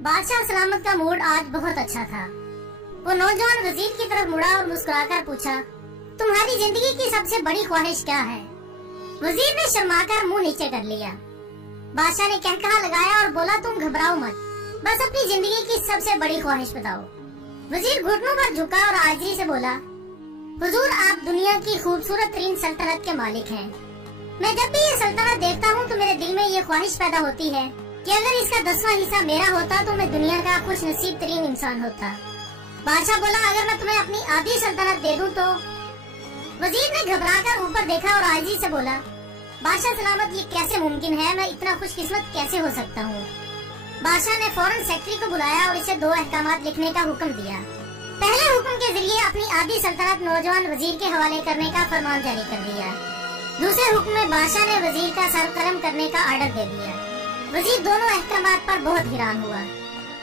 बादशाह सलामत का मूड आज बहुत अच्छा था। वो नौजवान वजीर की तरफ मुड़ा और मुस्कुराकर पूछा, तुम्हारी जिंदगी की सबसे बड़ी ख्वाहिश क्या है? वजीर ने शर्माकर मुंह नीचे कर लिया। बादशाह ने कहकहा लगाया और बोला, तुम घबराओ मत, बस अपनी जिंदगी की सबसे बड़ी ख्वाहिश बताओ। वजीर घुटनों पर झुका और आजिज़ी से बोला, हुजूर आप दुनिया की खूबसूरत तरीन सल्तनत के मालिक हैं। मैं जब भी ये सल्तनत देखता हूँ तो मेरे दिल में ये ख्वाहिश पैदा होती है कि अगर इसका 10वां हिस्सा मेरा होता तो मैं दुनिया का खुश नसीब तरीन इंसान होता। बादशाह बोला, अगर मैं तुम्हें अपनी आधी सल्तनत दे दूं तो? वजीर ने घबराकर ऊपर देखा और आजिज़ी से बोला, बादशाह सलामत ये कैसे मुमकिन है? मैं इतना खुशकिस्मत कैसे हो सकता हूँ? बादशाह ने फौरन सेक्रेटरी को बुलाया और इसे 2 अहकामात लिखने का हुक्म दिया। पहले हुक्म के जरिए अपनी आधी सल्तनत नौजवान वजीर के हवाले करने का फरमान जारी कर दिया। दूसरे हुक्म में बादशाह ने वजीर का सर कलम करने का आर्डर दे दिया। वजीर दोनों अहकामात पर बहुत हैरान हुआ।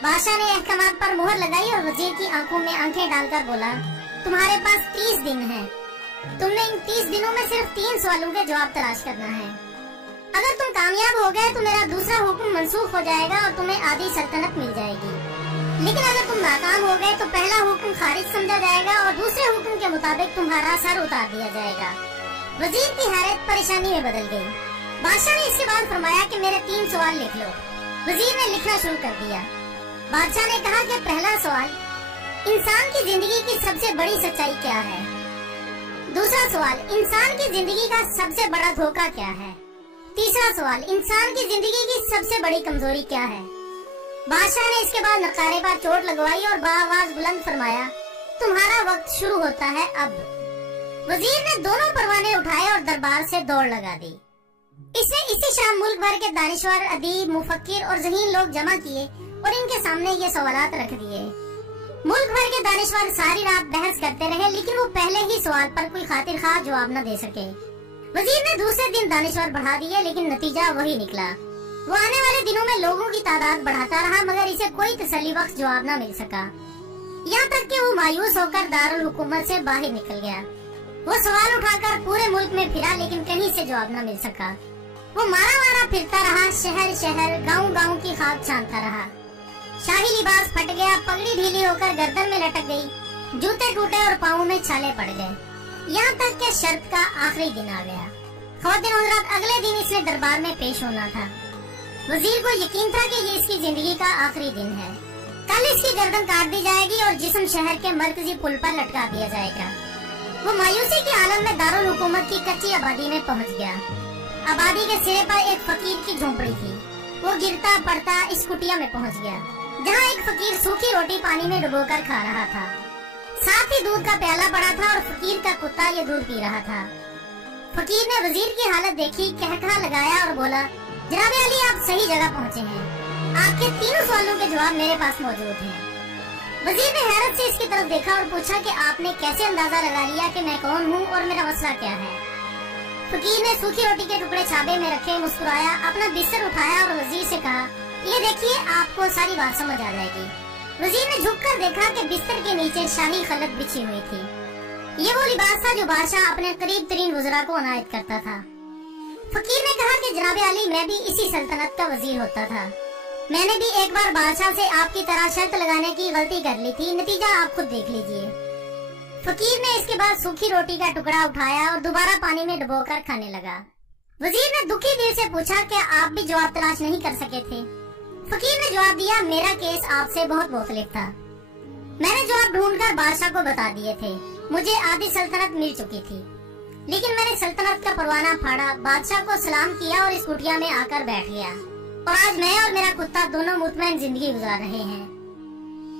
बादशाह ने अहकामात पर मुहर लगाई और वजीर की आंखों में आंखें डालकर बोला, तुम्हारे पास 30 दिन हैं। तुमने इन 30 दिनों में सिर्फ 3 सवालों के जवाब तलाश करना है। अगर तुम कामयाब हो गए तो मेरा दूसरा हुक्म मंसूख हो जाएगा और तुम्हें आधी सल्तनत मिल जाएगी। लेकिन अगर तुम नाकाम हो गए तो पहला हुक्म खारिज समझा जाएगा और दूसरे हुक्म के मुताबिक तुम्हारा सर उतार दिया जाएगा। वजीर की हैरत परेशानी में बदल गई। बादशाह ने इसके बाद फरमाया कि मेरे 3 सवाल लिख लो। वजीर ने लिखना शुरू कर दिया। बादशाह ने कहा कि पहला सवाल, इंसान की जिंदगी की सबसे बड़ी सच्चाई क्या है? दूसरा सवाल, इंसान की जिंदगी का सबसे बड़ा धोखा क्या है? तीसरा सवाल, इंसान की जिंदगी की सबसे बड़ी कमजोरी क्या है? बादशाह ने इसके बाद नकारे पर चोट लगवाई और बाआवाज बुलंद फरमाया, तुम्हारा वक्त शुरू होता है अब। वजीर ने दोनों परवाने उठाए और दरबार से दौड़ लगा दी। इसने इसी शाम मुल्क भर के दानिशवर, अदीब, मुफक्किर और ज़हीन लोग जमा किए और इनके सामने ये सवालात रख दिए। मुल्क भर के दानिशवर सारी रात बहस करते रहे, लेकिन वो पहले ही सवाल पर कोई खातिर खा जवाब न दे सके। वजीर ने दूसरे दिन दानिशवर बढ़ा दिए, लेकिन नतीजा वही निकला। वो आने वाले दिनों में लोगों की तादाद बढ़ाता रहा, मगर इसे कोई तसल्ली बख्श जवाब न मिल सका। यहाँ तक कि वो मायूस होकर दारुल हुकूमत से बाहर निकल गया। वो सवाल उठाकर पूरे मुल्क में फिरा, लेकिन कहीं से जवाब न मिल सका। वो मारा मारा फिरता रहा, शहर शहर, गांव गांव की खाक छानता रहा। शाही लिबास फट गया, पगड़ी ढीली होकर गर्दन में लटक गई, जूते टूटे और पाँव में छाले पड़ गए। यहाँ तक कि शर्त का आखिरी दिन आ गया। ख्वातीन हज़रात, अगले दिन इसने दरबार में पेश होना था। वजीर को यकीन था कि ये इसकी जिंदगी का आखिरी दिन है। कल इसकी गर्दन काट दी जाएगी और जिस्म शहर के मरकजी पुल पर लटका दिया जाएगा। वो मायूसी के आलम में दारुल हुकूमत की कच्ची आबादी में पहुंच गया। आबादी के सिरे पर एक फकीर की झोंपड़ी थी। वो गिरता पड़ता इस कुटिया में पहुंच गया, जहां एक फकीर सूखी रोटी पानी में डुबोकर खा रहा था। साथ ही दूध का प्याला पड़ा था और फकीर का कुत्ता ये दूध पी रहा था। फकीर ने वजीर की हालत देखी, कहकहा लगाया और बोला, जनाब अली आप सही जगह पहुँचे हैं। आपके 3 सवालों के जवाब मेरे पास मौजूद हैं। वजीर ने हैरत से इसकी तरफ देखा और पूछा कि आपने कैसे अंदाजा लगा लिया कि मैं कौन हूँ और मेरा मसला क्या है? फकीर ने सूखी रोटी के टुकड़े छाबे में रखे, मुस्कुराया, अपना बिस्तर उठाया और वजीर से कहा, ये देखिए आपको सारी बात समझ आ जाएगी। वजीर ने झुककर देखा कि बिस्तर के नीचे शाही खलत बिछी हुई थी। ये वो लिबास था जो बादशाह अपने करीब तरीन वज़रा को अनायत करता था। फकीर ने कहा कि जनाब अली मैं भी इसी सल्तनत का वजीर होता था। मैंने भी एक बार बादशाह से आपकी तरह शर्त लगाने की गलती कर ली थी, नतीजा आप खुद देख लीजिए। फकीर ने इसके बाद सूखी रोटी का टुकड़ा उठाया और दोबारा पानी में डुबोकर खाने लगा। वजीर ने दुखी दिल से पूछा कि आप भी जवाब तलाश नहीं कर सके थे? फकीर ने जवाब दिया, मेरा केस आपसे बहुत मुख्तलिफ था। मैंने जवाब ढूंढकर बादशाह को बता दिए थे। मुझे आधी सल्तनत मिल चुकी थी, लेकिन मैंने सल्तनत का परवाना फाड़ा, बादशाह को सलाम किया और इस कुटिया में आकर बैठ गया। और आज मैं और मेरा कुत्ता दोनों मुतमईन जिंदगी गुजार रहे हैं।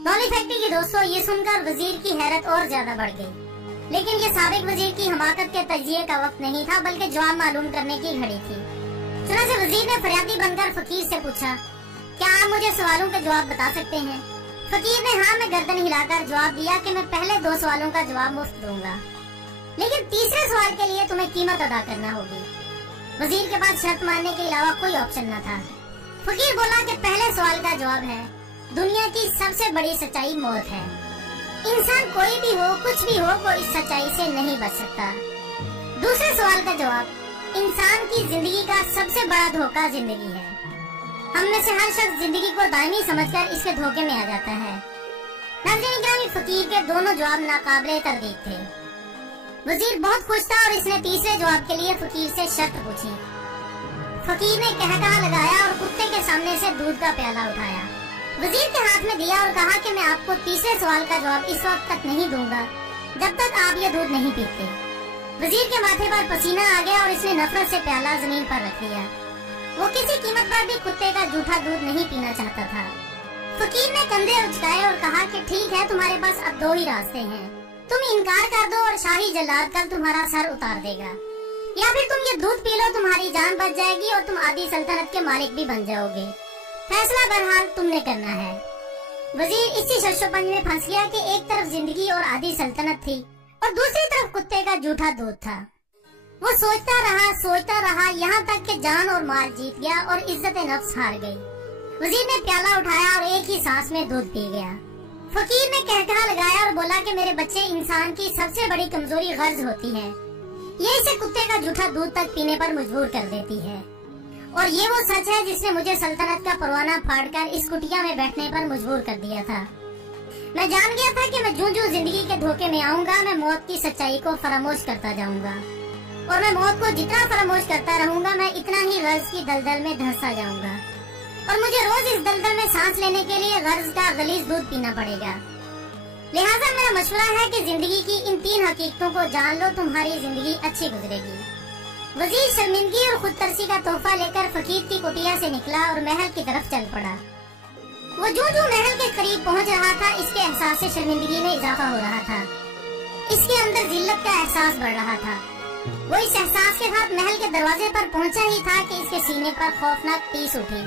नौली फैक्ट्री के दोस्तों, ये सुनकर वजीर की हैरत और ज्यादा बढ़ गई। लेकिन ये साबिक वजीर की हमाकत के तजिए का वक्त नहीं था, बल्कि जवाब मालूम करने की घड़ी थी। चुनांचे वजीर ने फरियादी बनकर फकीर से पूछा, क्या आप मुझे सवालों के जवाब बता सकते हैं? फकीर ने हाँ में गर्दन हिलाकर जवाब दिया कि मैं पहले 2 सवालों का जवाब मुफ्त दूंगा, लेकिन तीसरे सवाल के लिए तुम्हें कीमत अदा करना होगी। वजीर के पास शर्त मानने के अलावा कोई ऑप्शन न था। फकीर बोला कि पहले सवाल का जवाब है, दुनिया की सबसे बड़ी सच्चाई मौत है। इंसान कोई भी हो, कुछ भी हो, वो इस सच्चाई से नहीं बच सकता। दूसरे सवाल का जवाब, इंसान की जिंदगी का सबसे बड़ा धोखा जिंदगी है। हम में से हर शख्स जिंदगी को दायमी समझकर इसके धोखे में आ जाता है। नाज़रीन इकराम, फकीर के दोनों जवाब नाकाबिले तरदीद थे। वजीर बहुत खुश था और इसने तीसरे जवाब के लिए फकीर से शर्त पूछी। फकीर ने कहकहा लगाया और कुत्ते के सामने से दूध का प्याला उठाया, वजीर के हाथ में दिया और कहा कि मैं आपको तीसरे सवाल का जवाब इस वक्त तक नहीं दूंगा जब तक आप ये दूध नहीं पीते। वजीर के माथे पर पसीना आ गया और इसने नफरत से प्याला जमीन पर रख दिया। वो किसी कीमत पर भी कुत्ते का जूठा दूध नहीं पीना चाहता था। फकीर ने कंधे उचकाए और कहा कि ठीक है, तुम्हारे पास अब दो ही रास्ते हैं, तुम इनकार कर दो और शाही जल्लाद कल तुम्हारा सर उतार देगा, या फिर तुम ये दूध पी लो, तुम्हारी जान बच जाएगी और तुम आधी सल्तनत के मालिक भी बन जाओगे। फैसला बहरहाल तुमने करना है। वजीर इसी शशोपंज में फंस गया कि एक तरफ जिंदगी और आधी सल्तनत थी और दूसरी तरफ कुत्ते का जूठा दूध था। वो सोचता रहा यहाँ तक कि जान और माल जीत गया और इज्जत नफ्स हार गई। वजीर ने प्याला उठाया और एक ही सांस में दूध पी गया। फकीर ने कहकहा लगाया और बोला कि मेरे बच्चे, इंसान की सबसे बड़ी कमजोरी गर्ज होती है, ये इसे कुत्ते का जूठा दूध तक पीने पर मजबूर कर देती है, और ये वो सच है जिसने मुझे सल्तनत का परवाना फाड़कर इस कुटिया में बैठने पर मजबूर कर दिया था। मैं जान गया था कि मैं जूं जूं जिंदगी के धोखे में आऊंगा, मैं मौत की सच्चाई को फरामोश करता जाऊंगा, और मैं मौत को जितना फरामोश करता रहूंगा, मैं इतना ही गर्ज की दलदल में धंसता जाऊंगा, और मुझे रोज इस दलदल में सांस लेने के लिए गर्ज का गलीज दूध पीना पड़ेगा। लिहाजा मेरा मशवरा है कि जिंदगी की इन तीन हकीकतों को जान लो, तुम्हारी जिंदगी अच्छी गुजरेगी। वजीर शर्मिंदगी और खुदतरसी का तोहफा लेकर फकीर की कुटिया से निकला और महल की तरफ चल पड़ा। वो जो महल के करीब पहुंच रहा था, इसके एहसास से शर्मिंदगी में इजाफा हो रहा था, इसके अंदर जिल्लत का एहसास बढ़ रहा था। वो इस एहसास के साथ महल के दरवाजे पर पहुंचा ही था कि इसके सीने पर खौफनाक टीस उठी।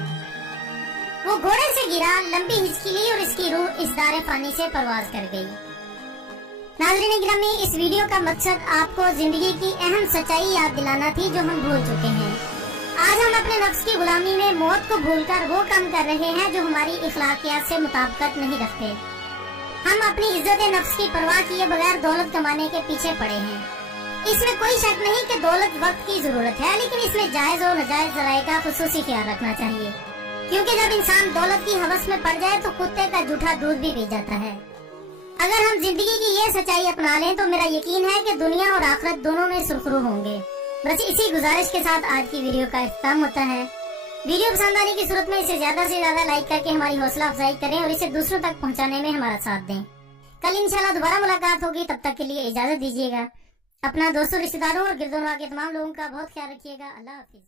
वो घोड़े से गिरा, लंबी हिचकी ली और इसकी रूह इस दारे फानी से परवाज कर गई। नाज़रीन गिरामी, इस वीडियो का मकसद आपको जिंदगी की अहम सच्चाई याद दिलाना थी जो हम भूल चुके हैं। आज हम अपने नफ्स की गुलामी में मौत को भूलकर वो काम कर रहे हैं जो हमारी इखलाकियात से मुताबिकत नहीं रखते। हम अपनी इज्जत नफ्स की परवाह किए बगैर दौलत कमाने के पीछे पड़े हैं। इसमें कोई शक नहीं कि दौलत वक्त की जरूरत है, लेकिन इसमें जायज और नाजायज जराए का खुसूसी ख्याल रखना चाहिए, क्योंकि जब इंसान दौलत की हवस में पड़ जाए तो कुत्ते का जूठा दूध भी पी जाता है। अगर हम जिंदगी की ये सच्चाई अपना लें तो मेरा यकीन है कि दुनिया और आखिरत दोनों में सुरखरू होंगे। बस इसी गुजारिश के साथ आज की वीडियो का इख्तिताम होता है। वीडियो पसंद आने की सूरत में इसे ज्यादा से ज्यादा लाइक करके हमारी हौसला अफजाई करें और इसे दूसरों तक पहुंचाने में हमारा साथ दें। कल इंशाल्लाह दोबारा मुलाकात होगी, तब तक के लिए इजाजत दीजिएगा। अपना दोस्तों, रिश्तेदारों और गिरदोनवा के तमाम लोगों का बहुत ख्याल रखिएगा। अल्लाह हाफिज।